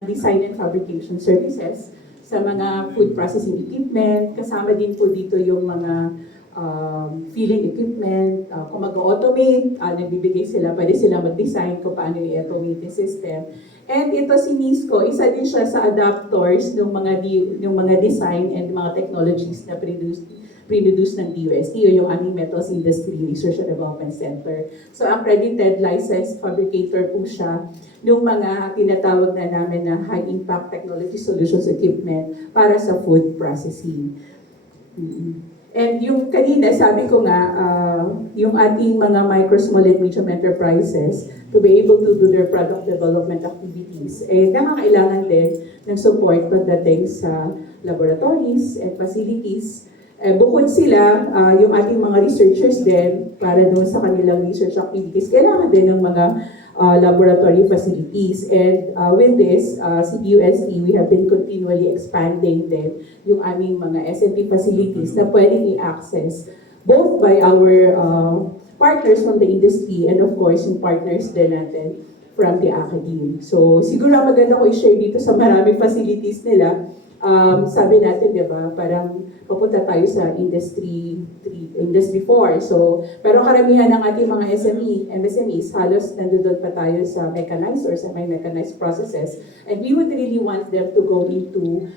design and fabrication services sa mga food processing equipment. Kasama din po dito yung mga filling equipment. Kung mag-automate, nagbibigay sila, pwede sila mag-design kung paano i-automate yung system. And ito si NISCO, isa din siya sa adapters ng mga design and mga technologies na produce ng DUST, yung aming Metals Industry Research and Development Center. So accredited licensed fabricator po siya ng mga tinatawag na namin na high impact technology solutions equipment para sa food processing. And yung kanina, sabi ko nga, yung ating mga micro, small, and medium enterprises to be able to do their product development activities, nakakailangan din ng support pagdating sa laboratories and facilities. Bukod sila, yung ating mga researchers din, para doon sa kanilang research activities, kailangan din ng mga laboratory facilities. And with this, CDUST, we have been continually expanding din yung aming mga S&P facilities na pwedeng i-access both by our partners from the industry and of course yung partners din natin from the academe. So siguro maganda ko i-share dito sa maraming facilities nila. Sabi natin, di ba, parang papunta tayo sa Industry 4. So, pero karamihan ng ating mga MSMEs, halos nandoon pa tayo sa mechanized or semi-mechanized processes. And we would really want them to go into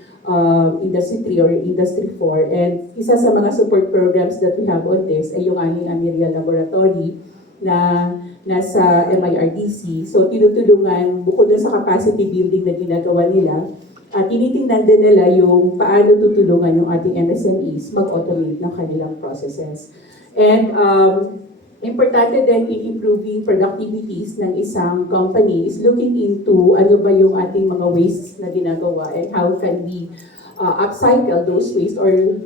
Industry 3 or Industry 4. And isa sa mga support programs that we have on this ay yung aming Amiria Laboratory na nasa MIRDC. So, tinutulungan, bukod dun sa capacity building na ginagawa nila, tinitingnan din nila yung paano tutulungan yung ating MSMEs mag-automate ng kanilang processes. And importante din in improving productivities ng isang company is looking into ano ba yung ating mga wastes na ginagawa and how can we upcycle those waste or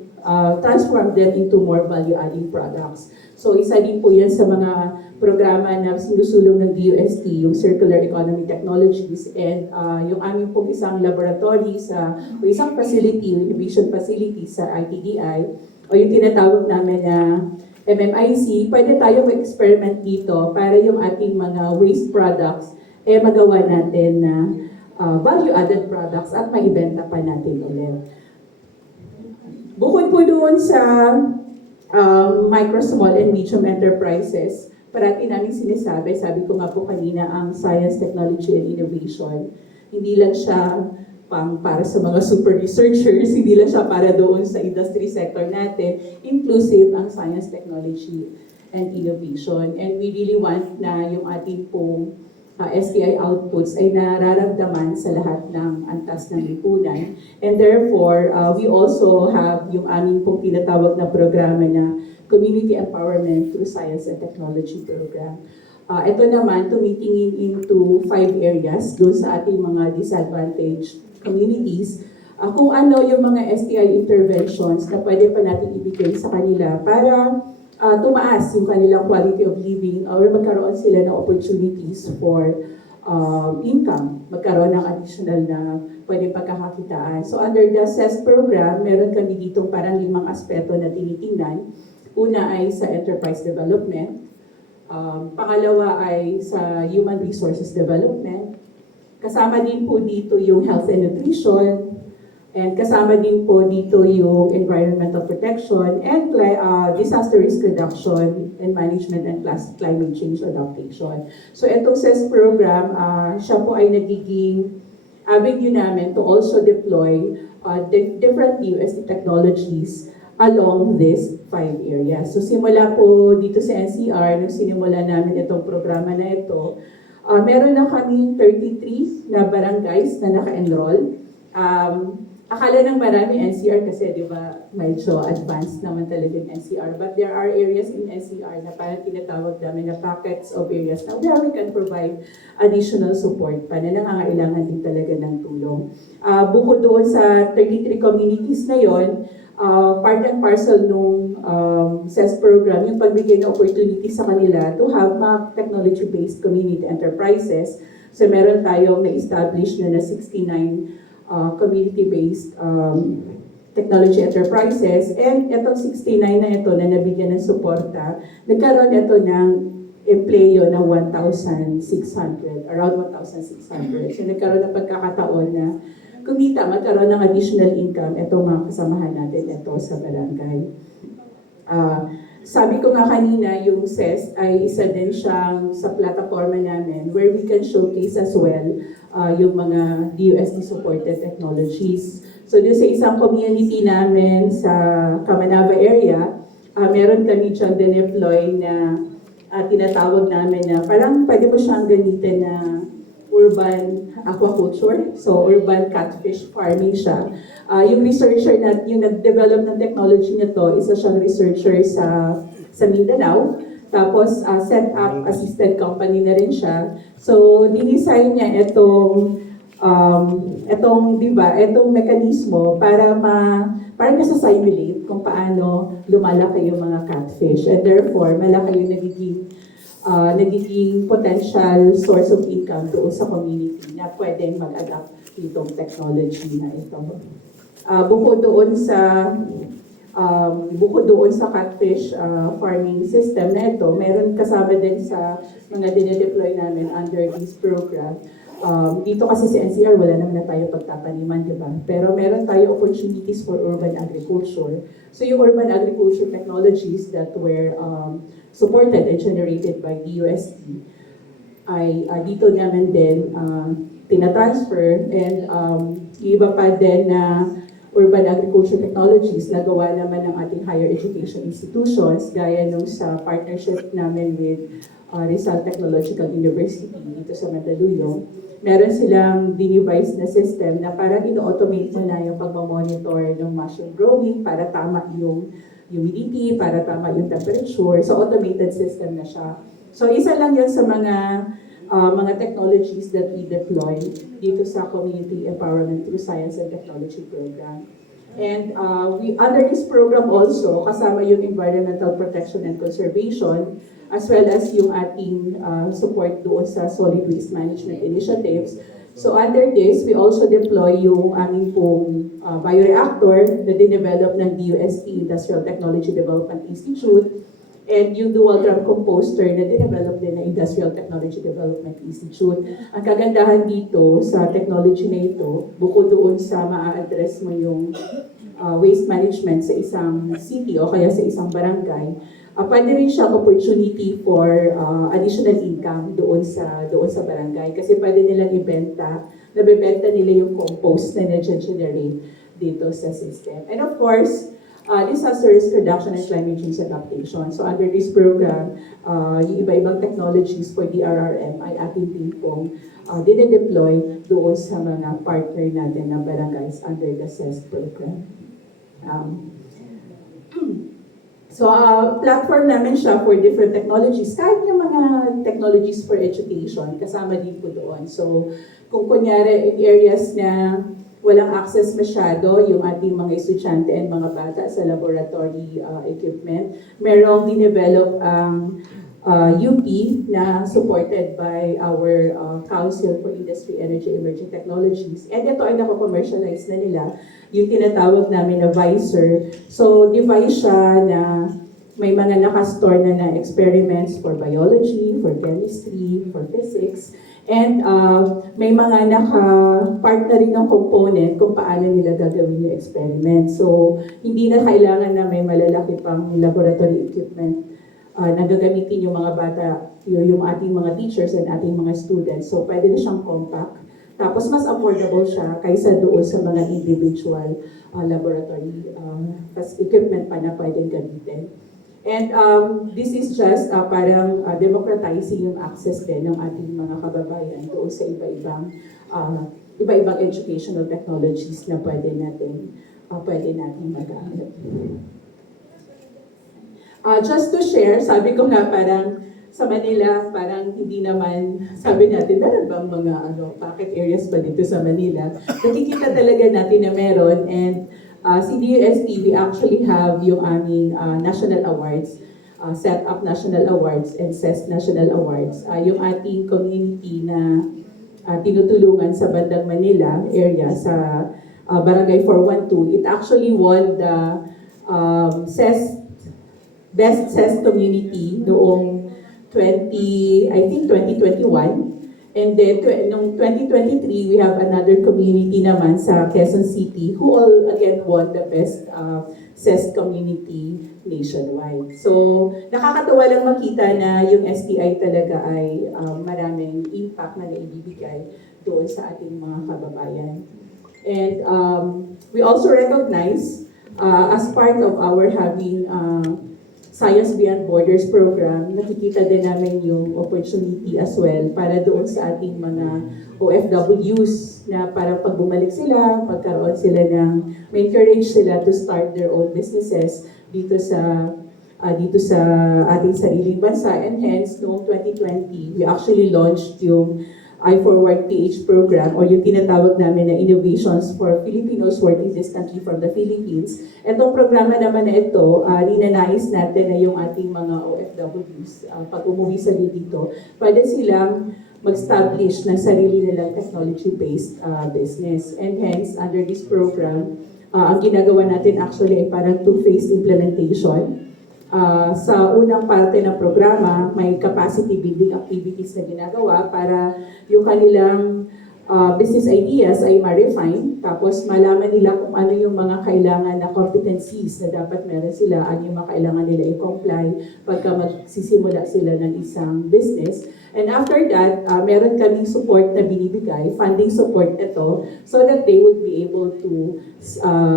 transform them into more value-adding products. So isa din po yan sa mga programa na sinusulong ng DUST, yung Circular Economy Technologies, and yung aming pong isang laboratory o isang facility, innovation facility sa ITDI, o yung tinatawag namin na MMIC, pwede tayo mag-experiment dito para yung ating mga waste products magawa natin na value-added products at maibenta pa natin ulit. Bukod po doon sa micro, small, and medium enterprises, parati namin sinasabi, sabi ko nga po kanina, ang science, technology, and innovation, hindi lang siya para sa mga super researchers, hindi lang siya para doon sa industry sector natin, inclusive ang science, technology, and innovation. And we really want na yung ating pong STI outputs ay nararamdaman sa lahat ng antas ng lipunan. And therefore, we also have yung aming pong tinatawag na programa na Community Empowerment through Science and Technology Program. Ito naman, tumitingin into 5 areas doon sa ating mga disadvantaged communities. Kung ano yung mga STI interventions na pwede pa natin ibigay sa kanila para tumaas yung kanilang quality of living or magkaroon sila ng opportunities for income, magkaroon ng additional na pwede pagkakakitaan. So under the CES program, meron kami ditong parang 5 aspeto na tinitingnan. Una ay sa enterprise development, pangalawa ay sa human resources development, kasama din po dito yung health and nutrition, and kasama din po dito yung environmental protection and disaster risk reduction and management and climate change adaptation. So itong CES program, siya po ay nagiging avenue namin to also deploy different UST technologies along these 5 areas. So simula po dito sa NCR, nung sinimula namin itong programa na ito, meron na kami 33 na barangays na naka-enroll. Akala ng marami NCR kasi di ba medyo advanced naman talaga yung NCR. But there are areas in NCR na parang tinatawag namin na pockets of areas na where we can provide additional support pa na nangangailangan din talaga ng tulong. Bukod doon sa 33 communities na yon, part and parcel nung CES program, yung pagbigay ng opportunity sa kanila to have mga technology-based community enterprises. So meron tayong na-establish na 69 community-based technology enterprises, and itong 69 na ito na nabigyan ng suporta, nagkaroon ito ng empleyo na 1,600, around 1,600. So nagkaroon ng pagkakataon na kumita, magkaroon ng additional income itong mga kasamahan natin ito sa barangay. Sabi ko nga kanina, yung CES ay isa din siyang sa plataforma namin where we can showcase as well yung mga DUSD-supported technologies. So doon sa isang community namin sa Kamanava area, meron kami diyang dineploy na tinatawag namin na parang pwede mo siyang gamitin na urban aquaculture, so urban catfish farming siya. Yung researcher na yung nag-develop ng technology nito, isa siyang researcher sa Mindanao. Tapos set up assisted company na rin siya. So dinesign niya itong mekanismo para parang nasa-simulate kung paano lumalaki yung mga catfish. And therefore, malaki yung nagiging potential source of income doon sa community na pwedeng mag-adapt itong technology na ito. Bukod doon sa catfish farming system na ito, meron kasama din sa mga dinedeploy namin under this program. Dito kasi sa NCR, wala naman na tayo pagtataniman, di ba? Pero meron tayo opportunities for urban agriculture. So yung urban agriculture technologies that were supported and generated by DUSD ay dito namin din tinatransfer, and iba pa din na urban agriculture technologies na gawa naman ng ating higher education institutions gaya nung sa partnership namin with Rizal Technological University dito sa Mandaluyong. Meron silang dinivise na system na parang ino-automate mo na yung pagmamonitor ng mushroom growing para tama yung humidity, para tama yung temperature. So automated system na siya. So isa lang yun sa mga technologies that we deploy dito sa Community Empowerment through Science and Technology program. And under this program also, kasama yung environmental protection and conservation, as well as yung ating support doon sa solid waste management initiatives. So under this, we also deploy yung aming pong bioreactor na dinevelop ng DUST, Industrial Technology Development Institute, and yung dual drum composter na dinevelop din ng Industrial Technology Development Institute. Ang kagandahan dito sa technology na ito, bukod doon sa ma-address mo yung waste management sa isang city o kaya sa isang barangay, pwede rin siya opportunity for additional income doon sa barangay kasi pwede nilang nabebenta nila yung compost na na-generate dito sa system. And of course, disaster risk reduction and climate change adaptation. So under this program, yung iba-ibang technologies for DRRM ay ating din pong dinedeploy doon sa mga partner natin na barangays under the CES program. So, platform namin siya for different technologies. Kahit yung mga technologies for education, kasama din po doon. So, kung kunyari in areas na walang access masyado yung ating mga estudyante and mga bata sa laboratory equipment, merong dinevelop ang UP na supported by our Council for Industry, Energy, Emerging Technologies. And ito ay napo-commercialize na nila, yung tinatawag namin na Visor. So, device siya na may mga nakastore na experiments for biology, for chemistry, for physics, and may mga naka-part na rin ng component kung paano nila gagawin yung experiment. So, hindi na kailangan na may malalaki pang laboratory equipment na gagamitin yung mga bata, yung ating mga teachers and ating mga students. So, pwede na siyang compact. Tapos, mas affordable siya kaysa doon sa mga individual laboratory equipment pa na pwedeng gamitin. And this is just parang democratizing yung access din ng ating mga kababayan doon sa iba-ibang educational technologies na pwede natin magamit. Just to share, sabi ko nga parang sa Manila, parang hindi naman, sabi natin, meron bang mga pocket areas ba dito sa Manila? Nakikita talaga natin na meron, and si DUST, we actually have yung aming national awards, set up national awards and CES national awards. Yung ating community na tinutulungan sa bandang Manila area sa Barangay 412, it actually won the CES Best CES Community noong I think 2021. And then, noong 2023, we have another community naman sa Quezon City who all again won the best CES community nationwide. So, nakakatuwa lang makita na yung STI talaga ay maraming impact na naibibigay doon sa ating mga kababayan. And we also recognize as part of our having Science Beyond Borders program, nakikita din namin yung opportunity as well para doon sa ating mga OFWs na para pag bumalik sila, magkaroon sila may encourage sila to start their own businesses dito sa ating sariling bansa. And hence, noong 2020, we actually launched yung I-Forward PH program or yung tinatawag namin na Innovations for Filipinos Working Distantly from the Philippines. Itong programa naman na ito, ninanais natin na yung ating mga OFWs, pag umuwi sila dito, pwede silang mag-establish ng sarili nilang technology-based business. And hence, under this program, ang ginagawa natin actually ay parang two-phase implementation. Sa unang parte ng programa, may capacity building activities na ginagawa para yung kanilang business ideas ay ma-refine, tapos malaman nila kung ano yung mga kailangan na competencies na dapat meron sila, ano yung mga kailangan nila i-comply pagka magsisimula sila ng isang business. And after that, meron kaming support na binibigay, funding support ito, so that they would be able to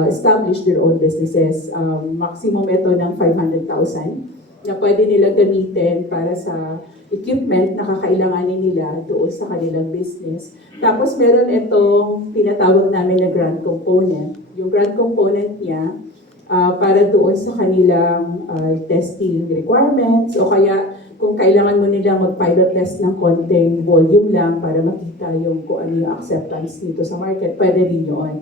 establish their own businesses. Maximum ito ng 500,000 na pwede nila gamitin para sa equipment na kakailanganin nila doon sa kanilang business. Tapos meron itong tinatawag namin na grant component. Yung grant component niya, para doon sa kanilang testing requirements o kaya kung kailangan mo nilang mag-pilot test ng konting volume lang para makita kung ano yung acceptance nito sa market, pwede din yun.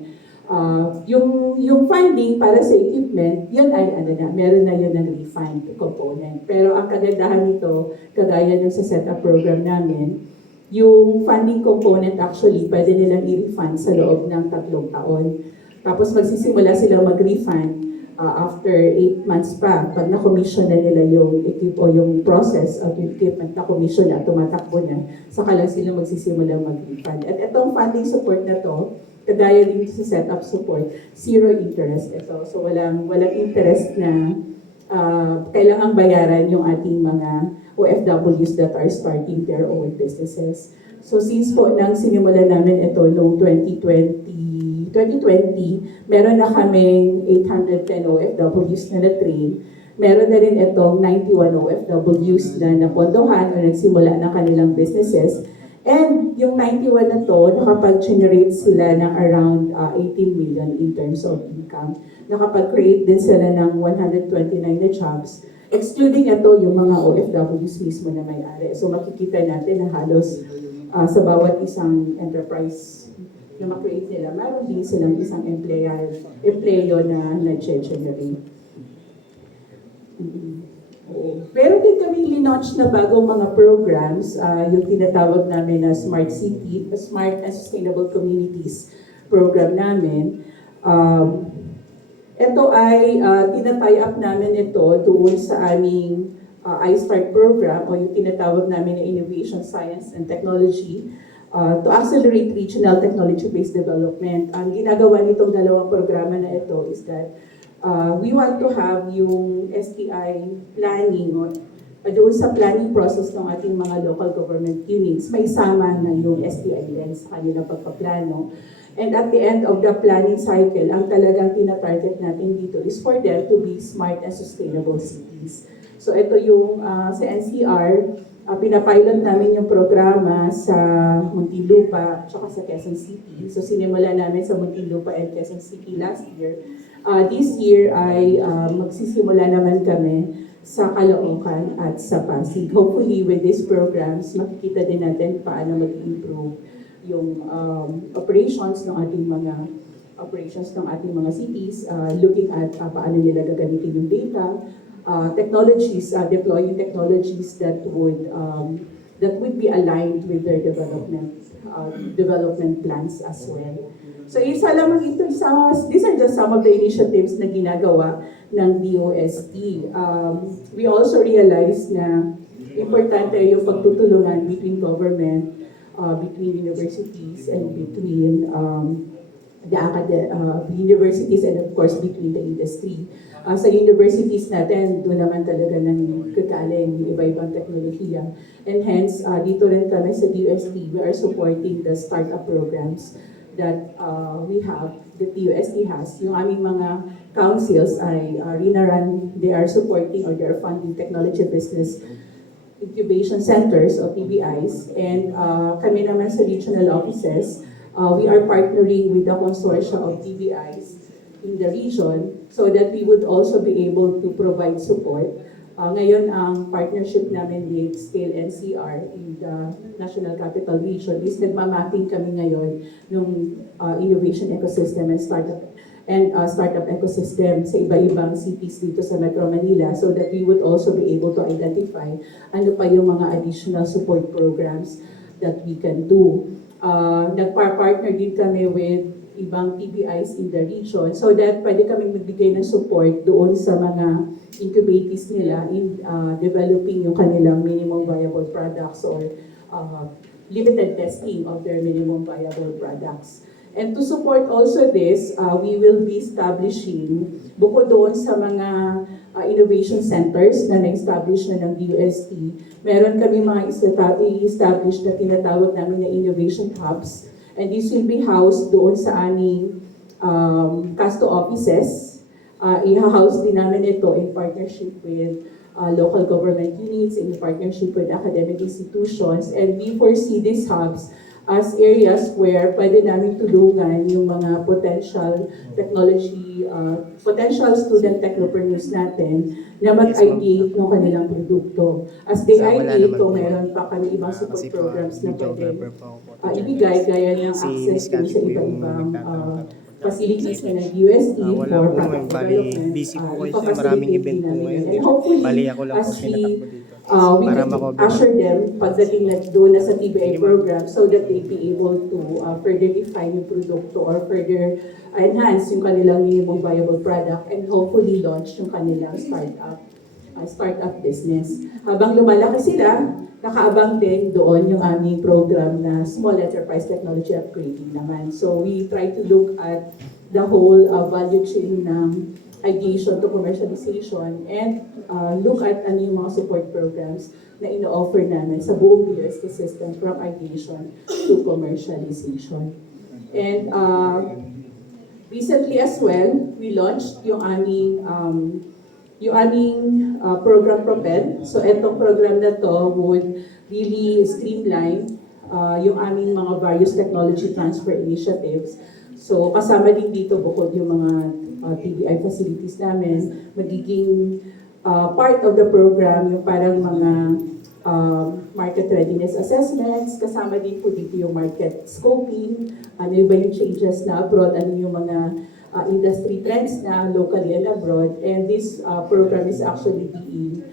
Yung funding para sa equipment, yun ay meron na yun ng refund component. Pero ang kagandahan nito, kagaya ng sa setup program namin, yung funding component actually pwede nilang i-refund sa loob ng 3 taon. Tapos magsisimula sila mag-refund after 8 months pa, pag na-commission na nila yung yung process of yung equipment na commission na tumatakbo na, saka lang sila magsisimula mag-refund. At itong funding support na to, kagaya din sa setup support, zero interest ito. So walang interest na kailangang bayaran yung ating mga OFWs that are starting their own businesses. So since po nang sinimulan namin ito noong 2020, meron na kaming 810 OFWs na na-train. Meron na rin itong 91 OFWs na napondohan o nagsimula ng kanilang businesses. And yung 91 na to, nakapag-generate sila ng around 18 million in terms of income. Nakapag-create din sila ng 129 na jobs, excluding ito yung mga OFWs mismo na may-ari. So makikita natin na halos sa bawat isang enterprise na ma-create nila, mayroon din silang isang empleyo na nag-generate. Pero din kami linaunch na bagong mga programs, yung tinatawag namin na Smart City, Smart and Sustainable Communities program namin. Ito ay tinatay up namin ito doon sa aming iStart program o yung tinatawag namin na Innovation, Science and Technology to accelerate regional technology-based development. Ang ginagawa nitong dalawang programa na ito is that we want to have yung STI planning o doon sa planning process ng ating mga local government units, may sama na yung STI din sa kanilang pagpaplano. And at the end of the planning cycle, ang talagang tina-target natin dito is for them to be smart and sustainable cities. So ito yung sa NCR, pinapilot namin yung programa sa Muntinlupa at sa Quezon City. So sinimula namin sa Muntinlupa and Quezon City last year. This year ay magsisimula naman kami sa Caloocan at sa Pasig. Hopefully with these programs, makikita din natin paano mag-improve yung operations ng ating mga cities, looking at paano nila gagamitin yung data, technologies, deploying technologies that would be aligned with their development plans as well. So isa lamang ito, these are just some of the initiatives na ginagawa ng DOST. We also realized na importante yung pagtutulungan between government, between universities, and between the universities, and of course between the industry. Sa universities natin, doon naman talaga nang gagaling yung iba-ibang teknolohiya. And hence, dito rin kami sa DUST, we are supporting the startup programs that we have, that DUST has. Yung aming mga councils ay rinarun, they are supporting or they are funding technology business incubation centers o TBIs. And kami naman sa regional offices, we are partnering with the consortia of TBIs in the region so that we would also be able to provide support. Ngayon, ang partnership namin with Scale NCR in the National Capital Region is nagmamapping kami ngayon ng innovation ecosystem and startup ecosystem sa iba-ibang cities dito sa Metro Manila so that we would also be able to identify ano pa yung mga additional support programs that we can do. Nagpa-partner din kami with ibang TBIs in the region so that pwede kami magbigay ng support doon sa mga incubatees nila in developing yung kanilang minimum viable products or limited testing of their minimum viable products. And to support also this, we will be establishing, bukod doon sa mga innovation centers na na-establish na ng DUST, meron kami mga i-establish na tinatawag namin na innovation hubs. And this will be housed doon sa aming CASTO offices. I-house din namin ito in partnership with local government units, in partnership with academic institutions. And we foresee these hubs as areas where pwede namin tulungan yung mga potential technology, potential student technopreneurs natin na mag-ideate ng kanilang produkto. As they ideate, meron pa kami ibang support programs na pwede ibigay, gaya ng access to sa iba-ibang facilities na ng UST for product development. Busy po kasi maraming event po ngayon. And hopefully, Bali ako lang po as we sinatakbo dito. we can usher them pagdating na doon na sa TBI program so that they be able to further define yung produkto or further enhance yung kanilang minimum viable product and hopefully launch yung kanilang startup business. Habang lumalaki sila, nakaabang din doon yung aming program na Small Enterprise Technology Upgrading naman. So we try to look at the whole value chain ng ideation to commercialization and look at ano yung mga support programs na ino-offer namin sa buong DUST system from ideation to commercialization. And recently as well, we launched yung aming program Propel. So itong program na to would really streamline yung aming mga various technology transfer initiatives. So kasama din dito bukod yung mga TBI facilities namin, magiging part of the program yung parang mga market readiness assessments, kasama din po dito yung market scoping, ano ba yung changes na abroad, ano yung mga industry trends na locally and abroad. And this program is actually being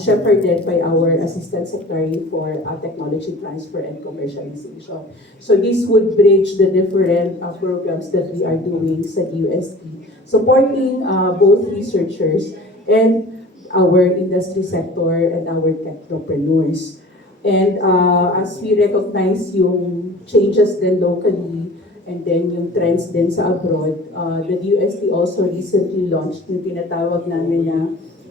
shepherded by our Assistant Secretary for Technology Transfer and Commercialization. So this would bridge the different programs that we are doing sa DUST, supporting both researchers and our industry sector and our technopreneurs. And as we recognize yung changes din locally and then yung trends din sa abroad, the DUST also recently launched yung tinatawag namin na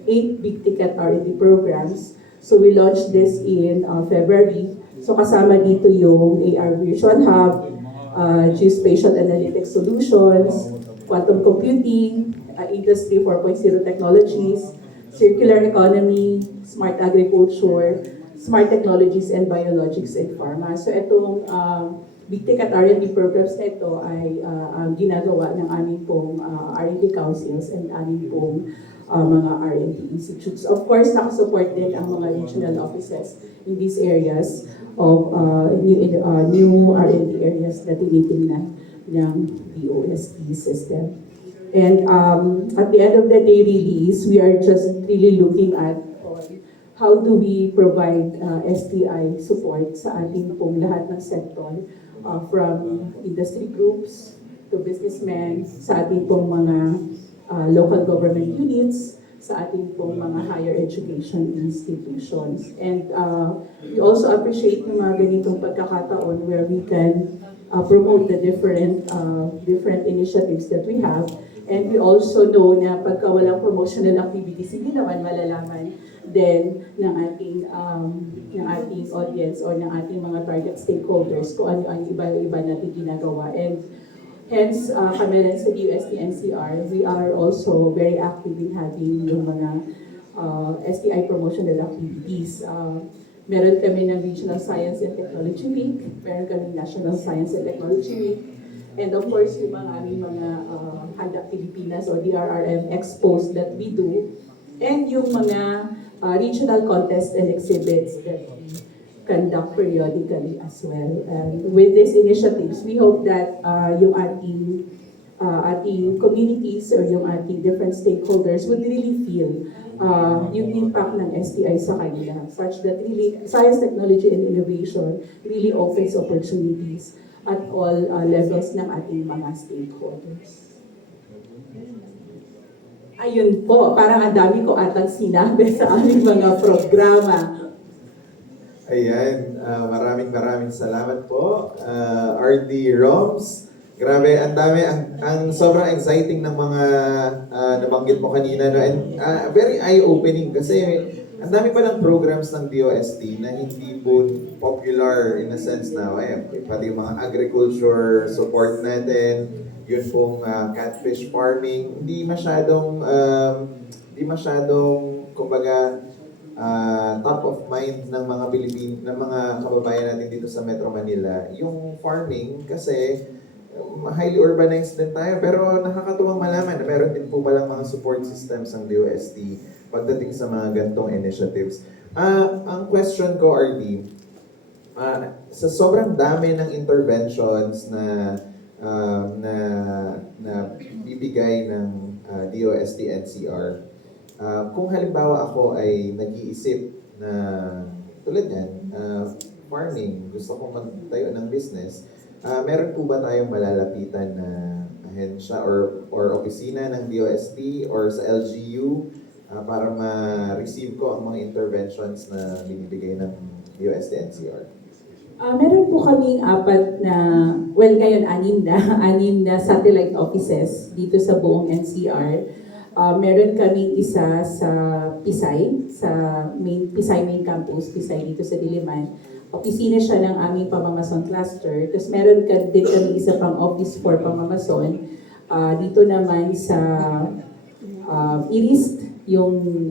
8 big ticket R&D programs. So we launched this in February. So kasama dito yung AR Virtual Hub, Geospatial Analytics Solutions, Quantum Computing, Industry 4.0 Technologies, Circular Economy, Smart Agriculture, Smart Technologies and Biologics and Pharma. So itong big ticket R&D programs na ito ay ginagawa ng aming pong R&D councils and aming pong mga R&D institutes. Of course, nakasupport din ang mga regional offices in these areas of new R&D areas na tinitingnan ng DOST system. And at the end of the day release, we are just really looking at how do we provide STI support sa ating pong lahat ng sector, from industry groups to businessmen, sa ating pong mga local government units, sa ating pong mga higher education institutions. And we also appreciate yung mga ganitong pagkakataon where we can promote the different initiatives that we have. And we also know na pagka walang promotional activities, hindi naman malalaman din ng ating audience or ng ating mga target stakeholders kung ano ang iba-iba natin ginagawa. And hence, kami rin sa UST NCR, we are also very active in having yung mga STI promotional activities. Meron kami ng Regional Science and Technology Week, meron kami National Science and Technology Week, and of course, yung mga aming mga Handa Pilipinas or DRRM expos that we do, and yung mga regional contests and exhibits that we conduct periodically as well. And with these initiatives, we hope that yung ating communities or yung ating different stakeholders would really feel yung impact ng STI sa kanila, such that really science, technology, and innovation really opens opportunities at all levels ng ating mga stakeholders. Ayun po, parang ang dami ko atang sinabi sa aming mga programa. Ayan, maraming salamat po, RD Roms. Grabe, ang dami, ang sobrang exciting ng mga nabanggit mo kanina, no? And very eye-opening kasi ang dami pa ng programs ng DOST na hindi po popular in a sense na, pati yung mga agriculture support natin, yun pong catfish farming, hindi masyadong, kumbaga, top of mind ng mga ng mga kababayan natin dito sa Metro Manila. Yung farming kasi highly urbanized din tayo, pero nakakatuwang malaman na meron din po palang mga support systems ng DOST pagdating sa mga gantong initiatives. Ang question ko, RD, sa sobrang dami ng interventions na bibigay ng DOST NCR, kung halimbawa ako ay nag-iisip na tulad yan, farming, gusto kong magtayo ng business, meron po ba tayong malalapitan na ahensya or opisina ng DOST or sa LGU para ma-receive ko ang mga interventions na binibigay ng DOST NCR? Meron po kaming ngayon anim na satellite offices dito sa buong NCR. Meron kaming isa sa Pisay, Pisay Main Campus, Pisay dito sa Diliman. Opisina siya ng aming pamamason cluster. Tapos meron din kami isa pang office for pamamason. Dito naman sa IRIST, yung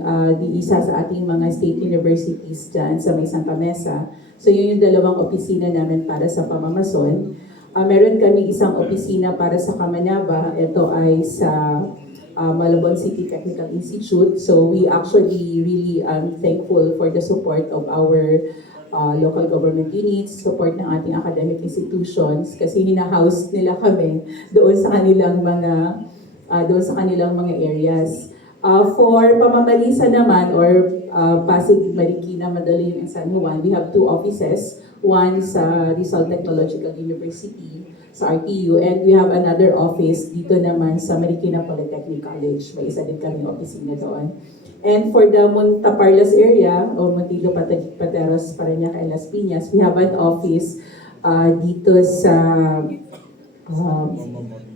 isa sa ating mga state universities dyan sa may Santa Mesa. So yun yung dalawang opisina namin para sa pamamason. Meron kami isang opisina para sa Kamanaba. Ito ay sa Malabon City Technical Institute. So we actually really thankful for the support of our local government units, support ng ating academic institutions kasi hina-house nila kami doon sa kanilang mga areas. For Pamamalisa naman or Pasig, Marikina, Mandaluyong, and San Juan, we have two offices. One sa Rizal Technological University, sa RTU, and we have another office dito naman sa Marikina Polytechnic College. May isa din kaming opisina doon. And for the Montaparlas area, or Montilo, Pateros, Parañaque, and Las Piñas, we have an office dito sa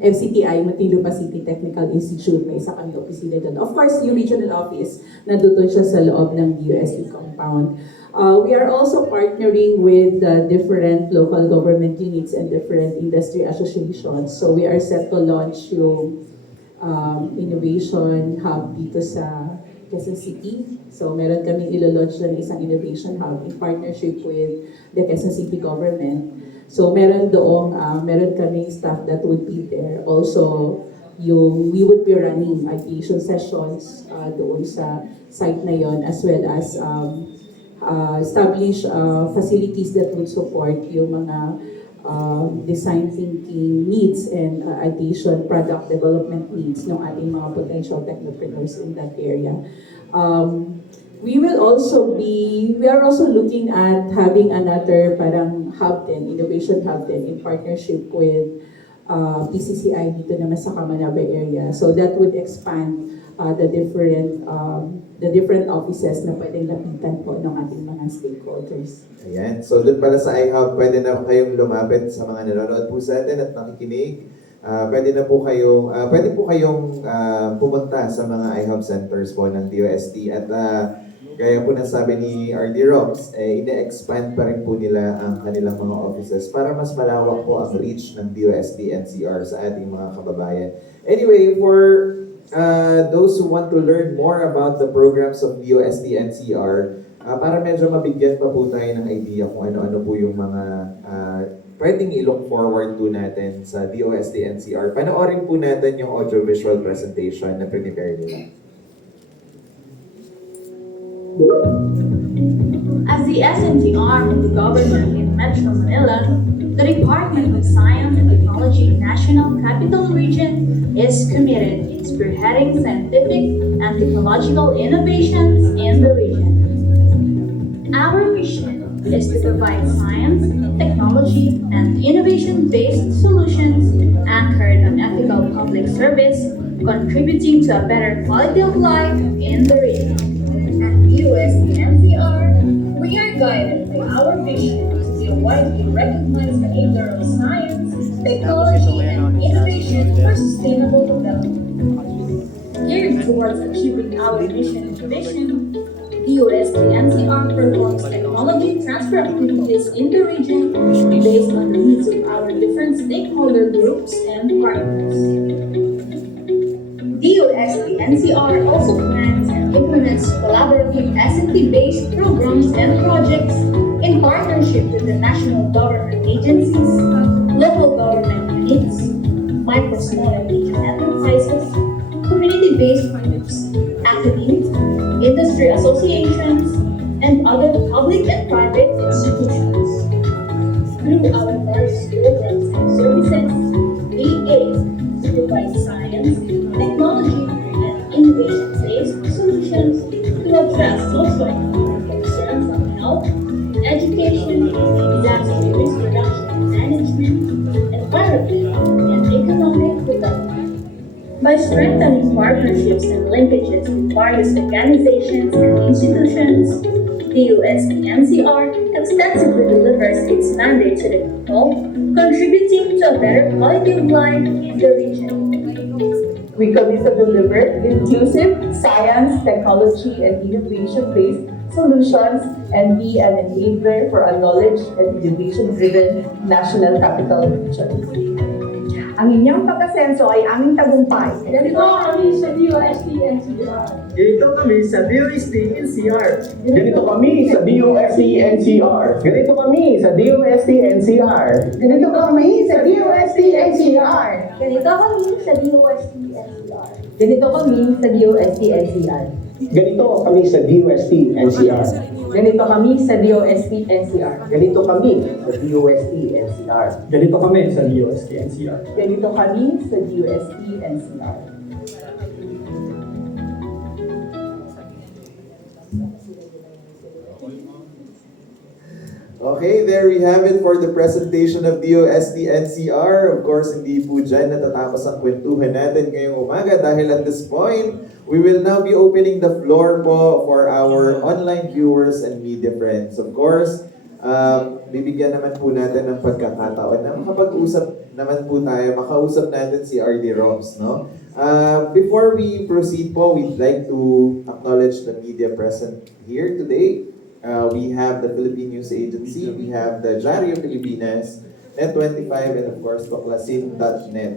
MCTI, Montilo City Technical Institute. May isa kami opisina doon. Of course, yung regional office, nandun siya sa loob ng DOST compound. We are also partnering with different local government units and different industry associations. So we are set to launch yung innovation hub dito sa Quezon City. So meron kami ilo-launch na isang innovation hub in partnership with the Quezon City government. So meron kami staff that would be there. Also, we would be running ideation sessions doon sa site na yon, as well as establish facilities that would support yung mga design thinking needs and ideation product development needs ng ating mga potential technopreneurs in that area. We are also looking at having another parang hub din, innovation hub din in partnership with PCCI dito naman sa Kamanaba area. So that would expand the different offices na pwedeng lapitan po ng ating mga stakeholders. Ayan. So doon pala sa iHub, pwede na kayong lumapit sa mga nanonood po sa atin at nakikinig. Pwede po kayong pumunta sa mga iHub centers po ng DOST at gaya po ng sabi ni RD Roms, ine-expand pa rin po nila ang kanilang mga offices para mas malawak po ang reach ng DOST NCR sa ating mga kababayan. Anyway, for those who want to learn more about the programs of DOST NCR, para medyo mabigyan pa po tayo ng idea kung ano-ano po yung mga pwedeng i-look forward po natin sa DOST NCR. Panoorin po natin yung audiovisual presentation na prepare nila. As the SMT arm of the government in Metro Manila, the Department of Science and Technology National Capital Region is committed in spearheading scientific and technological innovations in the region. Our mission is to provide science, technology, and innovation-based solutions anchored on ethical public service, contributing to a better quality of life in the region. At USD NCR, we are guided by our vision to be a widely recognized enabler of science, technology, and innovation for sustainable development. Geared towards achieving our mission and vision, DOST NCR performs technology transfer activities in the region based on the needs of our different stakeholder groups and partners. DOST NCR also plans and implements collaborative SMT-based programs and projects in partnership with the national government agencies, local government units, micro, small, and medium enterprises, community-based groups, academics, industry associations, and other public and private institutions. Through our various programs and services, we aim to provide science, technology, and innovation-based solutions to address social-economic concerns on health, education, disaster risk reduction and management, environment, and economic development. By strengthening partnerships and linkages with various organizations and institutions, DOST NCR extensively delivers its mandate to the people, contributing to a better quality of life in the region. We commit to deliver inclusive science, technology, and innovation-based solutions and be an enabler for a knowledge and innovation-driven national capital region. Ang inyong pag-asenso ay aming tagumpay. Ganito kami sa DOST NCR. Ganito kami sa DOST NCR. Ganito kami sa DOST NCR. Ganito kami sa DOST NCR. Ganito kami sa DOST NCR. Ganito kami sa DOST NCR. Ganito kami sa DOST NCR. Ganito kami sa DOST NCR. Ganito kami sa DOST NCR. Ganito kami sa DOST NCR. Ganito kami sa DOST NCR. Ganito kami sa DOST NCR. Okay, there we have it for the presentation of DOST NCR. Of course, hindi po dyan natatapos ang kwentuhan natin ngayong umaga dahil at this point, we will now be opening the floor po for our online viewers and media friends. Of course, bibigyan naman po natin ng pagkakataon na makapag-usap naman po tayo, makausap natin si RD Roms, no? Before we proceed po, we'd like to acknowledge the media present here today. We have the Philippine News Agency, we have the Diario Pilipinas, Net25, and of course, Toklasin.net.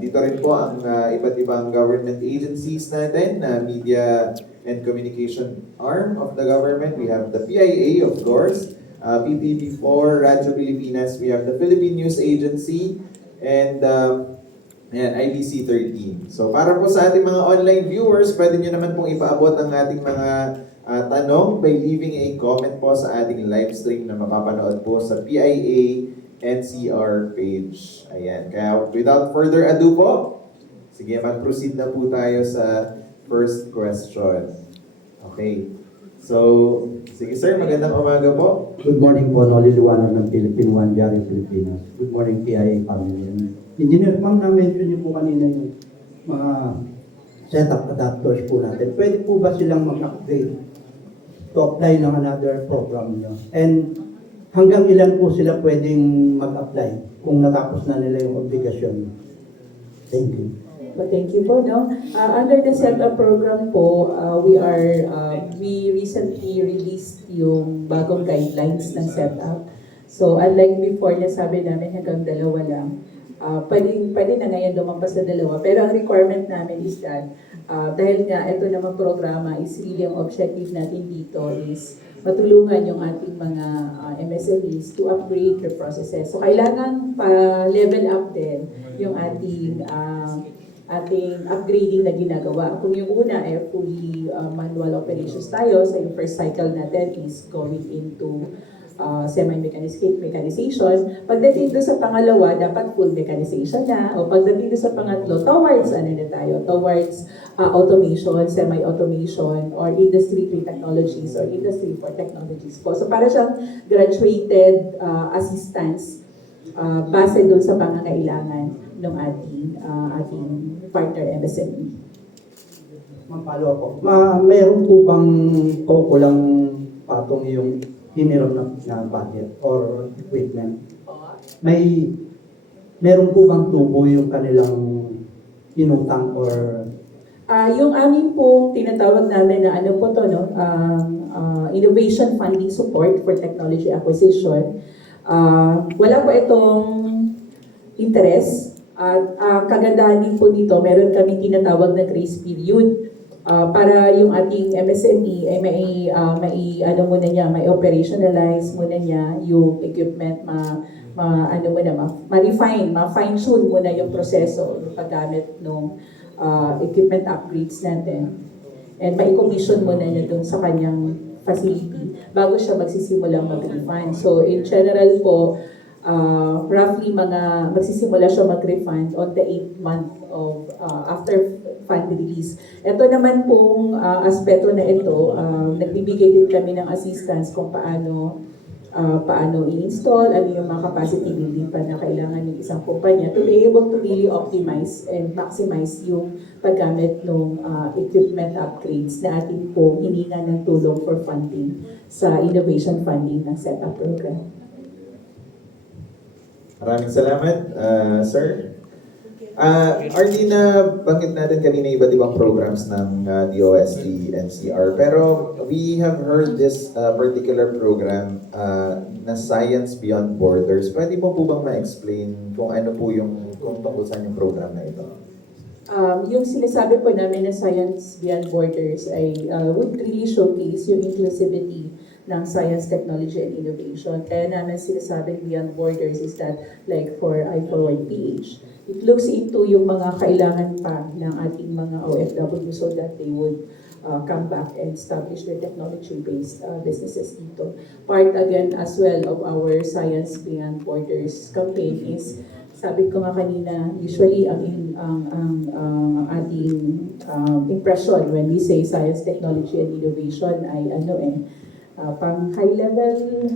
Dito rin po ang iba't ibang government agencies natin, media and communication arm of the government. We have the PIA, of course, PPP4, Radyo Pilipinas, we have the Philippine News Agency, and IBC 13. So para po sa ating mga online viewers, pwede nyo naman pong ipaabot ang ating mga tanong by leaving a comment po sa ating live stream na mapapanood po sa PIA NCR page. Ayan. Kaya without further ado po, sige, mag-proceed na po tayo sa first question. Okay. So, sige sir, magandang umaga po. Good morning po, Noli Liwanag ng Philippine One, Biyahe Pilipinas. Good morning, PIA family. And Engineer, ma'am, na-mention niyo po kanina yung mga setup adapters po natin. Pwede po ba silang mag-upgrade to apply ng another program niyo? And hanggang ilan po sila pwedeng mag-apply kung natapos na nila yung obligasyon? Thank you. But thank you po, no? Under the setup program po, we recently released yung bagong guidelines ng setup. So unlike before na sabi namin hanggang 2 lang, pwede na ngayon lumampas sa 2. Pero ang requirement namin is that, dahil nga ito naman programa is really ang objective natin dito is matulungan yung ating mga MSMEs to upgrade their processes. So kailangan pa-level up din yung ating upgrading na ginagawa. Kung yung una ay fully manual operations tayo, sa yung first cycle natin is going into semi-mechanization. Pagdating doon sa pangalawa, dapat full mechanization na. O pagdating doon sa pangatlo, towards towards automation, semi-automation, or Industry 3 technologies, or Industry 4 technologies po. So para siyang graduated assistance base doon sa pangangailangan ng ating partner MSME. Ma'am, follow po. Meron po bang kulang patong yung hiniram na budget or equipment? Meron po bang tubo yung kanilang inutang or Yung amin pong tinatawag namin na ano po to, no? Innovation Funding Support for Technology Acquisition. Wala po itong interest. At kagandahan din po dito, meron kami tinatawag na grace period para yung ating MSME ay may operationalize muna niya yung equipment, ma-fine tune muna yung proseso ng paggamit ng equipment upgrades natin. And mai-commission muna niya dun sa kanyang facility bago siya magsisimulang mag-refund. So in general po, roughly magsisimula siya mag-refund on the 8th month of after fund release. Ito naman pong aspeto na ito, nagbibigay din kami ng assistance kung paano i-install, ano yung mga capacity building pa na kailangan ng isang kumpanya to be able to really optimize and maximize yung paggamit ng equipment upgrades na ating pong hininga ng tulong for funding sa innovation funding ng setup program. Maraming salamat, sir. RD, na banggit natin kanina iba't ibang programs ng DOST NCR. Pero we have heard this particular program na Science Beyond Borders. Pwede mo po bang ma-explain kung ano po kung tungkol saan yung program na ito? Yung sinasabi po namin na Science Beyond Borders ay would really showcase yung inclusivity ng science, technology, and innovation. Kaya namin sinasabing Beyond Borders is that like for iForward PH. It looks into yung mga kailangan pa ng ating mga OFW so that they would come back and establish their technology-based businesses dito. Part again as well of our Science Beyond Borders campaign is, sabi ko nga kanina, usually ang ating impression when we say science, technology, and innovation ay pang high-level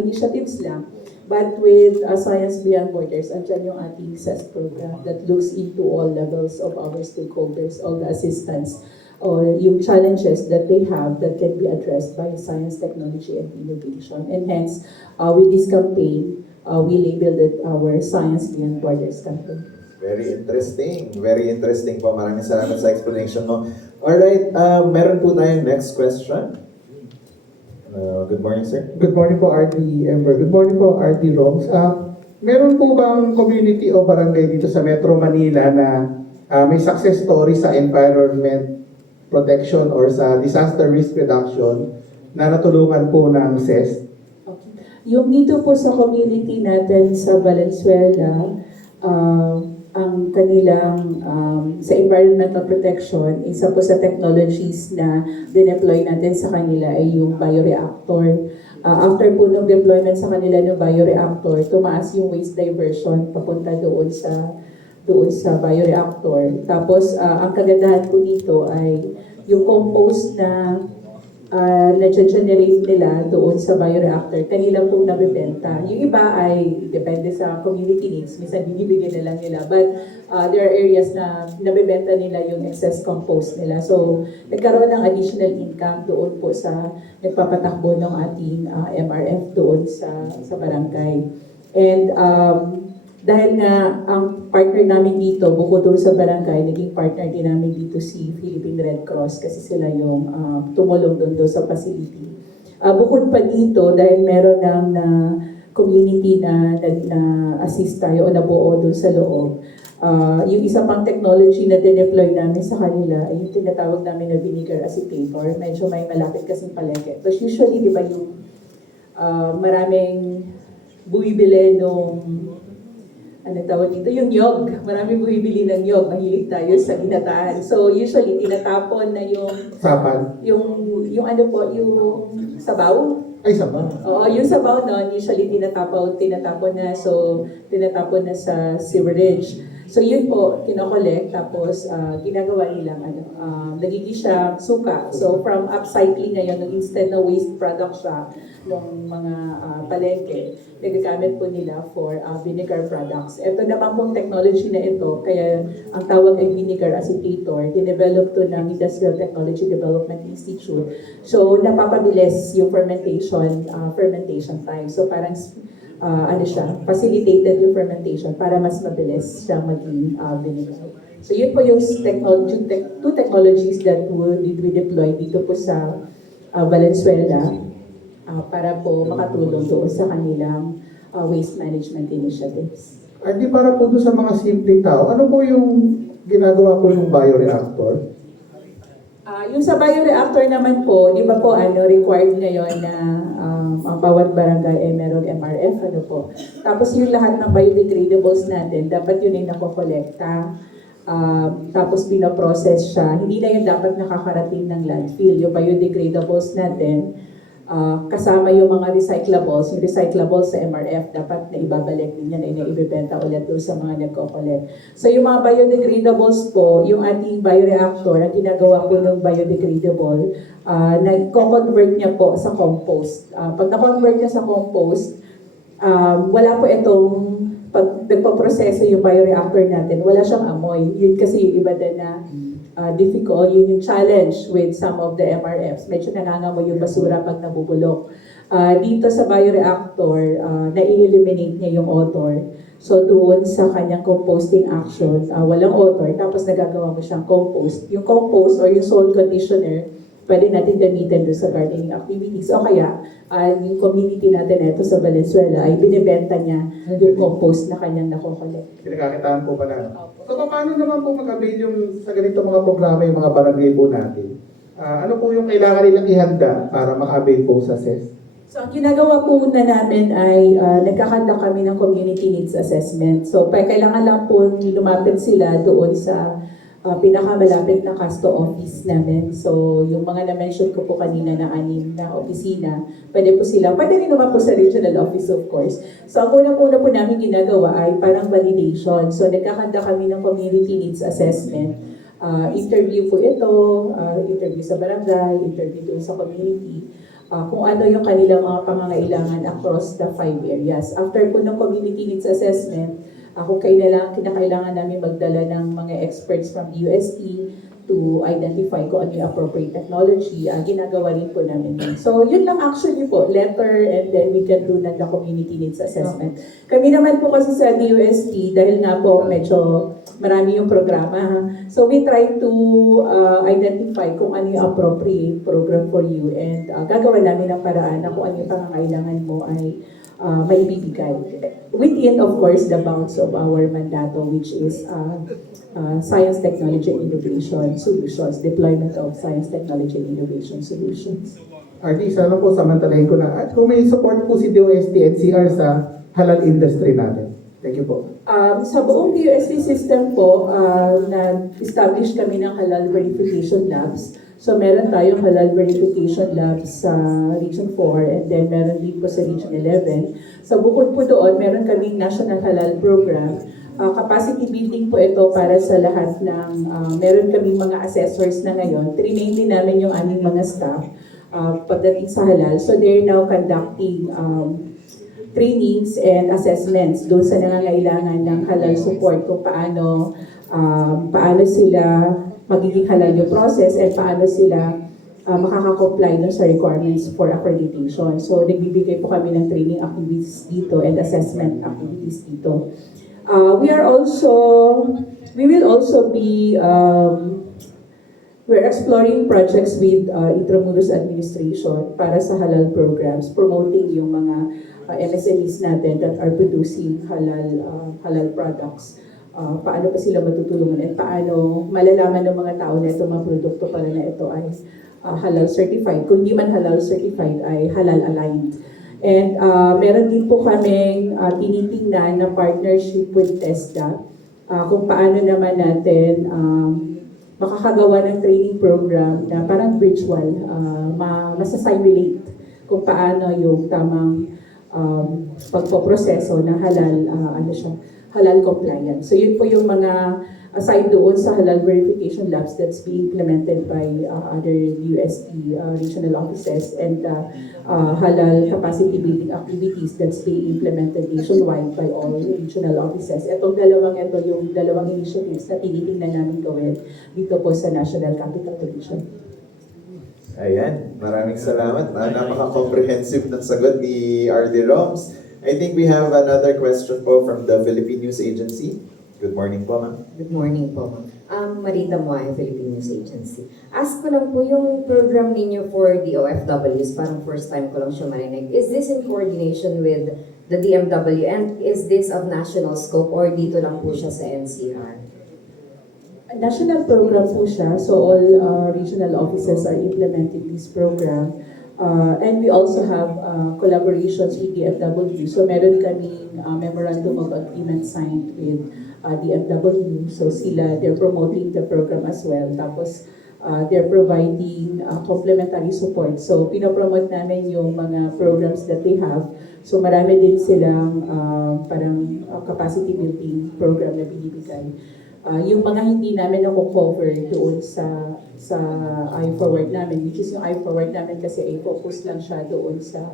initiatives lang. But with Science Beyond Borders, andyan yung ating CES program that looks into all levels of our stakeholders, all the assistance, or yung challenges that they have that can be addressed by science, technology, and innovation. And hence, with this campaign, we labeled it our Science Beyond Borders campaign. Very interesting. Very interesting po. Maraming salamat sa explanation mo. Alright, meron po tayong next question. Good morning, sir. Good morning po, RD Ember. Good morning po, RD Roms. Meron po bang community o barangay dito sa Metro Manila na may success story sa environment protection or sa disaster risk reduction na natulungan po ng CES? Okay. Yung dito po sa community natin sa Valenzuela, ang kanilang sa environmental protection, isa po sa technologies na dineploy natin sa kanila ay yung bioreactor. After po ng deployment sa kanila ng bioreactor, tumaas yung waste diversion papunta doon sa bioreactor. Tapos ang kagandahan po dito ay yung compost na na-generate nila doon sa bioreactor, kanila pong nabibenta. Yung iba ay depende sa community needs, minsan binibigyan na lang nila. But there are areas na nabibenta nila yung excess compost nila. So, nagkaroon ng additional income doon po sa nagpapatakbo ng ating MRF doon sa barangay. And dahil nga ang partner namin dito, bukod doon sa barangay, naging partner din namin dito si Philippine Red Cross kasi sila yung tumulong doon sa facility. Bukod pa dito, dahil meron ng community na assist tayo o nabuo doon sa loob, yung isa pang technology na dineploy namin sa kanila ay yung tinatawag namin na vinegar acetator. Medyo may malapit kasing palengke. But usually, di ba yung maraming bumibili nung ano tawag dito, yung nyog. Marami bumibili ng nyog. Mahilig tayo sa ginataan. So, usually, tinatapon na yung... Sapan? Yung ano po, yung sabaw. Ay, sapan. Oo, yung sabaw nun, usually tinatapon na. So, tinatapon na sa sewerage. So, yun po, kinokollect. Tapos, ginagawa nilang, nagiging siya suka. So, from upcycling ngayon, instead na waste product siya ng mga palengke, nagagamit po nila for vinegar products. Ito naman pong technology na ito, kaya ang tawag ay vinegar acetator, dinevelop to ng Industrial Technology Development Institute. So, napapabilis yung fermentation time. So, parang facilitated yung fermentation para mas mabilis siya maging vinegar. So, yun po yung two technologies that we deploy dito po sa Valenzuela para po makatulong doon sa kanilang waste management initiatives. Ay, di para po doon sa mga simpleng tao, ano po yung ginagawa po ng bioreactor? Yung sa bioreactor naman po, di ba po required ngayon na ang bawat barangay ay merong MRF, Tapos yung lahat ng biodegradables natin, dapat yun ay nakokolekta. Tapos pinaprocess siya. Hindi na yun dapat nakakarating ng landfill. Yung biodegradables natin, kasama yung mga recyclables. Yung recyclables sa MRF, dapat na ibabalik din yan ay naibibenta ulit doon sa mga nagko-collect. So yung mga biodegradables po, yung ating bioreactor, ang ginagawa po ng biodegradable, nag-convert niya po sa compost. Pag na-convert niya sa compost, wala po itong, pag nagpaproseso yung bioreactor natin, wala siyang amoy. Yun kasi yung iba din na difficult, yun yung challenge with some of the MRFs. Medyo nangangamoy yung basura pag nabubulok. Dito sa bioreactor, na-eliminate niya yung odor. So doon sa kanyang composting action, walang odor, tapos nagagawa mo siyang compost. Yung compost or yung soil conditioner, pwede natin gamitin doon sa gardening activities. O kaya, yung community natin ito sa Valenzuela ay binibenta niya yung compost na kanyang nakokolekt. Pinakakitaan po pala. So, paano naman po mag-avail yung sa ganito mga programa yung mga barangay po natin? Ano po yung kailangan nilang ihanda para maka-avail po sa SES? So, ang ginagawa po na namin ay nagkakanda kami ng community needs assessment. So, kailangan lang po lumapit sila doon sa pinakamalapit na Casto office namin. So, yung mga na-mention ko po kanina na 6 na opisina, pwede rin naman po sa regional office of course. So, ang unang-una po namin ginagawa ay parang validation. So, nagkakanda kami ng community needs assessment. Interview po ito, interview sa barangay, interview doon sa community. Kung ano yung kanilang mga pangangailangan across the 5 areas. After po ng community needs assessment, kung kinakailangan namin magdala ng mga experts from DUST to identify kung ano yung appropriate technology, ginagawa rin po namin yun. So, yun lang actually po, letter and then we can do na the community needs assessment. Kami naman po kasi sa DUST, dahil nga po medyo marami yung programa, so we try to identify kung ano yung appropriate program for you and gagawa namin ng paraan na kung ano yung pangangailangan mo ay maibibigay. Within, of course, the bounds of our mandato, which is science, technology, and innovation solutions, deployment of science, technology, and innovation solutions. RD, sana po samantalahin ko na. At kung may support po si DOST NCR sa halal industry natin. Thank you po. Sa buong DOST system po, na-establish kami ng halal verification labs. So meron tayong halal verification labs sa Region 4 and then meron din po sa Region 11. So bukod po doon, meron kaming National Halal Program. Capacity building po ito para sa lahat ng, meron kaming mga assessors na ngayon. Trinain din namin yung aming mga staff pagdating sa halal. So they're now conducting trainings and assessments doon sa nangangailangan ng halal support kung paano sila magiging halal yung process and paano sila makaka-comply dun sa requirements for accreditation. So nagbibigay po kami ng training activities dito and assessment activities dito. We will also be we're exploring projects with Intramuros Administration para sa halal programs, promoting yung mga MSMEs natin that are producing halal products. Paano pa sila matutulungan at paano malalaman ng mga tao na itong mga produkto pala na ito ay halal certified. Kung hindi man halal certified ay halal aligned. And meron din po kaming tinitingnan na partnership with TESDA kung paano naman natin makakagawa ng training program na parang virtual, masasimulate kung paano yung tamang pagpoproseso na halal compliant. So yun po yung mga aside doon sa halal verification labs that's being implemented by other UST regional offices and halal capacity building activities that's being implemented nationwide by all regional offices. Itong yung dalawang initiatives na tinitingnan namin gawin dito po sa National Capital Region. Ayan, maraming salamat. Napaka-comprehensive ng sagot ni RD Roms. I think we have another question po from the Philippine News Agency. Good morning po, ma'am. Good morning po. Marita Moay, Philippine News Agency. Ask ko lang po yung program ninyo for the OFWs, parang first time ko lang siya marinig. Is this in coordination with the DMW and is this of national scope or dito lang po siya sa NCR? National program po siya, so all regional offices are implementing this program. And we also have collaborations with DMW. So meron kaming memorandum of agreement signed with DMW. So they're promoting the program as well. Tapos they're providing complementary support. So pinopromote namin yung mga programs that they have. So marami din silang parang capacity building program na binibigay. Yung mga hindi namin cover doon sa I-Forward namin, which is yung I-Forward namin kasi ay focus lang siya doon sa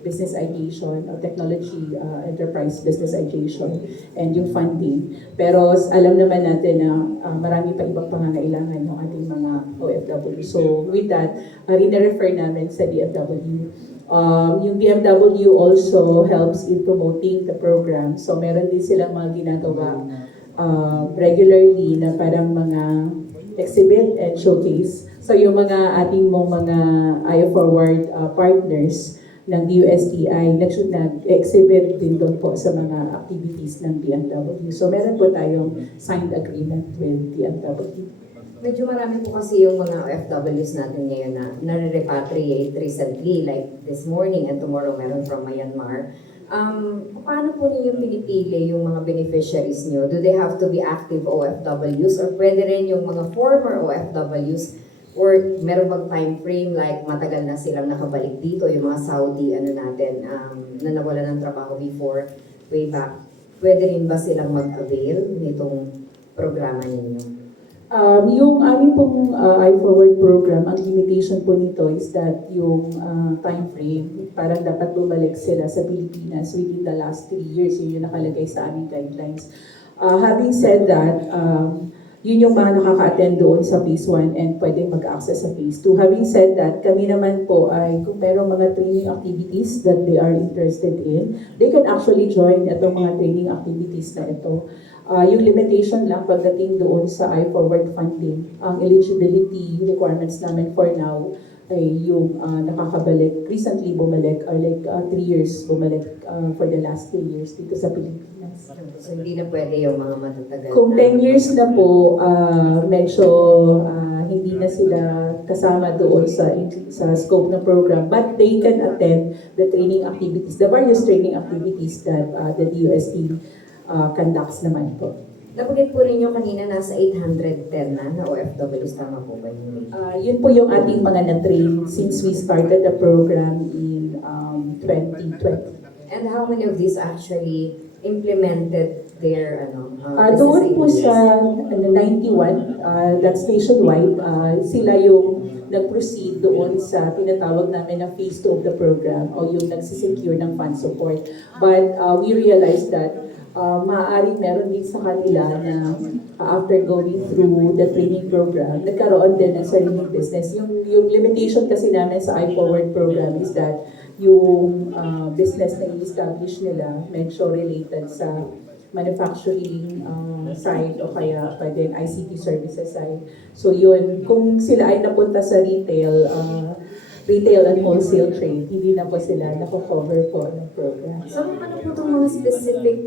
business ideation, technology, enterprise business ideation, and yung funding. Pero alam naman natin na marami pa ibang pangangailangan ng ating mga OFW. So with that, rin-refer namin sa DMW. Yung DMW also helps in promoting the program. So meron din silang mga ginagawa regularly na parang mga exhibit and showcase. So yung mga ating mga I-Forward partners ng DUSTI nag-exhibit din doon po sa mga activities ng DMW. So meron po tayong signed agreement with DMW. Medyo marami po kasi yung mga OFWs natin ngayon na nare-repatriate recently, like this morning and tomorrow meron from Myanmar. Paano po ninyo pinipili yung mga beneficiaries nyo? Do they have to be active OFWs or pwede rin yung mga former OFWs or meron bang time frame like matagal na silang nakabalik dito, yung mga Saudi na nawala ng trabaho before, way back? Pwede rin ba silang mag-avail nitong programa ninyo? Yung aming pong I-Forward program, ang limitation po nito is that yung time frame, parang dapat bumalik sila sa Pilipinas within the last 3 years. Yun yung nakalagay sa aming guidelines. Having said that, yun yung mga nakaka-attend doon sa phase 1 and pwedeng mag-access sa phase 2. Having said that, kami naman po ay kung merong mga training activities that they are interested in, they can actually join itong mga training activities na ito. Yung limitation lang pagdating doon sa I-Forward funding, ang eligibility requirements namin for now ay yung nakakabalik, recently bumalik, or like 3 years bumalik for the last 3 years dito sa Pilipinas. So hindi na pwede yung mga matatagal. Kung 10 years na po, medyo hindi na sila kasama doon sa scope ng program, but they can attend the training activities, the various training activities that the DUST conducts naman po. Nabanggit po ninyo kanina nasa 810 na OFWs, tama po ba yun? Yun po yung ating mga na-train since we started the program in 2020. And how many of these actually implemented their Doon po business sa ideas? 91, that's nationwide, sila yung nag-proceed doon sa tinatawag namin na phase 2 of the program o yung nagsisecure ng fund support. But we realized that maaaring meron din sa kanila na after going through the training program, nagkaroon din ng sariling business. Yung limitation kasi namin sa iForward program is that yung business na i-establish nila medyo related sa manufacturing side o kaya pwede ICT services side. So yun, kung sila ay napunta sa retail and wholesale trade, hindi na po sila nako-cover po ng program. So, ano po itong mga specific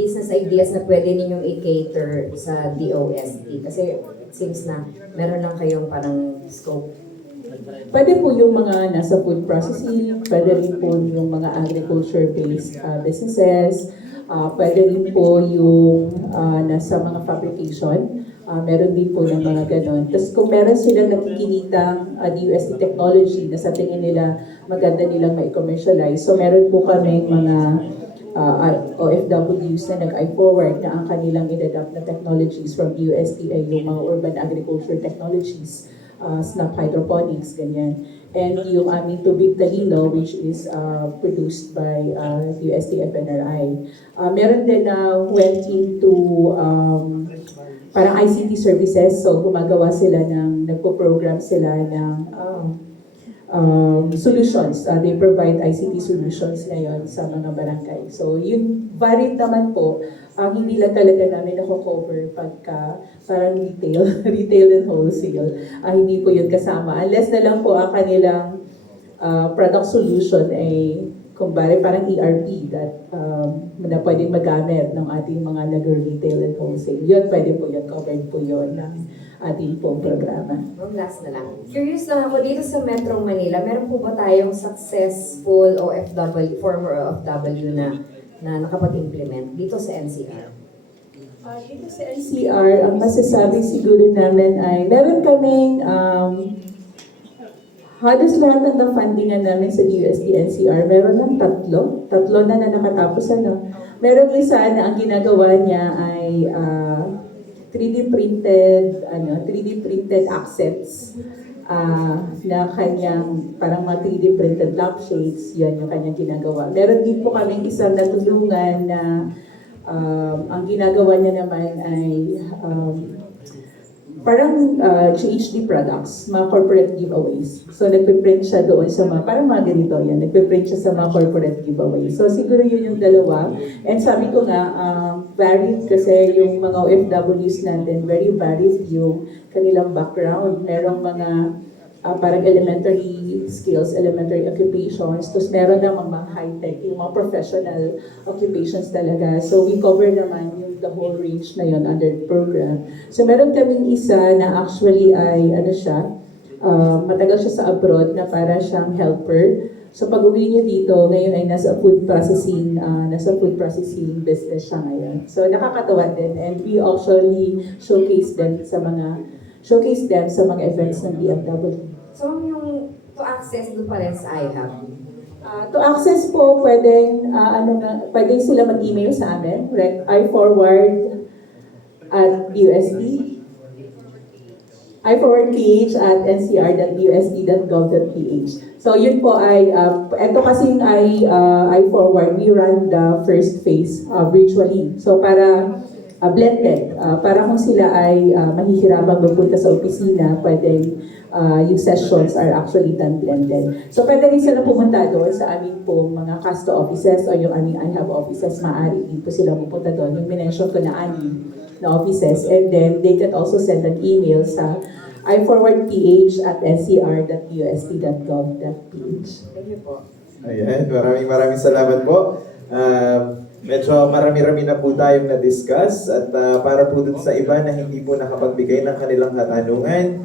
business ideas na pwede ninyong i-cater sa DOST? Kasi it seems na meron lang kayong parang scope. Pwede po yung mga nasa food processing, pwede rin po yung mga agriculture-based businesses, pwede rin po yung nasa mga fabrication, meron din po ng mga ganon. Tapos kung meron silang nakikinitang DUST technology na sa tingin nila maganda nilang ma-commercialize, so meron po kami mga OFWs na nag-i-forward na ang kanilang in-adapt na technologies from UST ay yung mga urban agriculture technologies, snap hydroponics, ganyan. And yung aming tubig talino, which is produced by UST FNRI. Meron din na went into parang ICT services, so gumagawa sila nagpo-program sila ng solutions. They provide ICT solutions ngayon sa mga barangay. So yun, varied naman po. Hindi lang talaga namin nako-cover pagka parang retail and wholesale. Hindi po yun kasama. Unless na lang po ang kanilang product solution ay kumbari parang ERP that na pwedeng magamit ng ating mga nag-retail and wholesale. Yun, pwede po yun, covered po yun ng ating pong programa. Last na lang. Curious lang ako, dito sa Metro Manila, meron po ba tayong successful OFW, former OFW na nakapag-implement dito sa NCR? Dito sa NCR, ang masasabi siguro namin ay meron kaming halos lahat ng fundingan namin sa UST NCR, meron ng tatlo na nakatapos. Meron isa na ang ginagawa niya ay 3D printed accents na kanyang parang mga 3D printed lampshades, yan yung kanyang ginagawa. Meron din po kaming isang natulungan na ang ginagawa niya naman ay parang GHD products, mga corporate giveaways. So nagpiprint siya doon sa mga, parang mga ganito yan, nagpiprint siya sa mga corporate giveaways. So siguro yun yung dalawa. And sabi ko nga, varied kasi yung mga OFWs natin, very varied yung kanilang background. Merong mga parang elementary skills, elementary occupations, tapos meron namang mga high-tech, yung mga professional occupations talaga. So we cover naman yung the whole range na yun under the program. So meron kaming isa na actually ay matagal siya sa abroad na para siyang helper. So pag uwi niya dito, ngayon ay nasa food processing business siya ngayon. So nakakatawa din, and we actually showcase them sa mga events ng DFW. So yung to access doon pa rin sa iHub? To access po, pwedeng sila mag-email sa amin, iforwardph@ncr.usd.gov.ph. So yun po ay, ito kasing iForward, we run the first phase virtually. So para blended, para kung sila ay mahihirapang magpunta sa opisina, pwedeng yung sessions are actually done blended. So pwede rin sila pumunta doon sa aming pong mga CASTO offices o yung aming iHub offices, maaari dito sila pupunta doon. Yung minention ko na na offices, and then they can also send an email sa iforwardph@ncr.usd.gov.ph. Thank you po. Ayan, maraming salamat po. Medyo marami-rami na po tayong na-discuss at para po dun sa iba na hindi po nakapagbigay ng kanilang katanungan,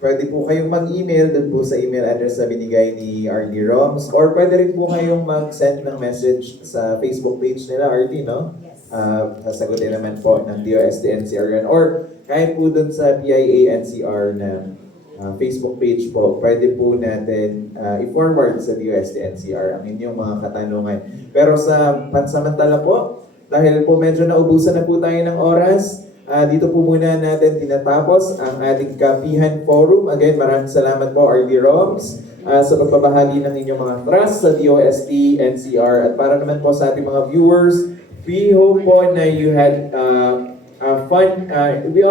pwede po kayong mag-email dun po sa email address na binigay ni RD Roms, or pwede rin po kayong mag-send ng message sa Facebook page nila, RD, no? Sasagutin naman po ng DOST NCR yan, or kahit po dun sa PIA NCR na Facebook page po, pwede po natin i-forward sa DOST-NCR ang inyong mga katanungan. Pero sa pansamantala po, dahil po medyo naubusan na po tayo ng oras, dito po muna natin tinatapos ang ating Kapihan Forum. Again, maraming salamat po RD Roms sa pagbabahagi ng inyong mga trust sa DOST-NCR. At para naman po sa ating mga viewers, we hope po na you had fun. We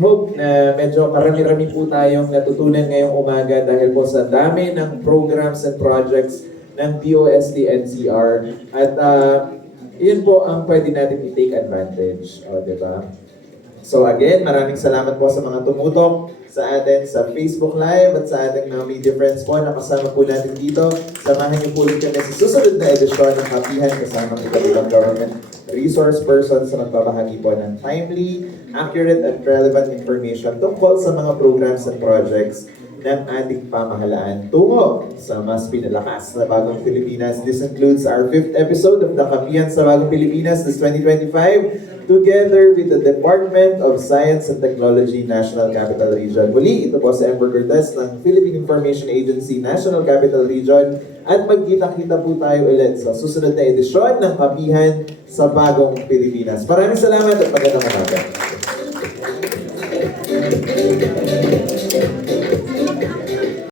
hope na medyo marami-rami po tayong natutunan ngayong umaga dahil po sa dami ng programs and projects ng DOST-NCR. At yun po ang pwede natin i-take advantage. Diba? So again, maraming salamat po sa mga tumutok sa atin sa Facebook Live at sa ating mga media friends po na kasama po natin dito. Samahan niyo po ulit kami sa susunod na edisyon ng Kapihan kasama ng iba't government resource persons sa magbabahagi po ng timely, accurate at relevant information tungkol sa mga programs and projects ng ating pamahalaan tungo sa mas pinalakas na Bagong Pilipinas. This includes our 5th episode of the Kapihan sa Bagong Pilipinas this 2025 together with the Department of Science and Technology National Capital Region. Muli, ito po si Amber Cortez ng Philippine Information Agency National Capital Region at magkita-kita po tayo ulit sa susunod na edisyon ng Kapihan sa Bagong Pilipinas. Maraming salamat at magandang umaga.